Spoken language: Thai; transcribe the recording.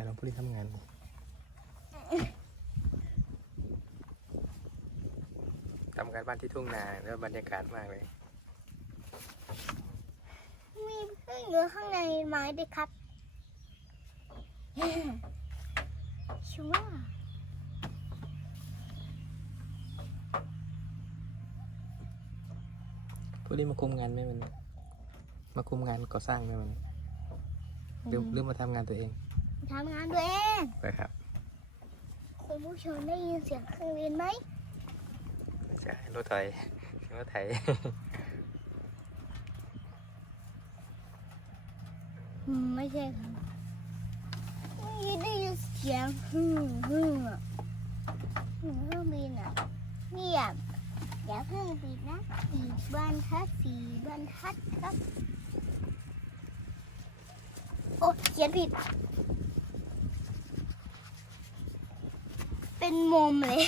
การของผู้ที่ทำงานทำการบ้านที่ทุ่งนาแล้วบรรยากาศมากเลย มีพึ่งอยู่ข้างในไม้ด้วยครับชัวร์ผู้ที่มาคุมงานไหมวันนี้มาคุมงานก่อสร้างไหมวันนี้หรือหรือมาทำงานตัวเอง ทำงานตัวเองไปครับ คุณผู้ชมได้ยินเสียงเครื่องบินไหมไม่ใช่รถไถรถไถอืมไม่ใช่ครับไม่ได้ยินเสียงฮึ่มฮึ่มอะฮึ่มเครื่องบินอะเงียบอย่าเพิ่งปิดนะสี่บรรทัดสี่บรรทัดครับ โอ้เขียนผิด เป็นมุมเลย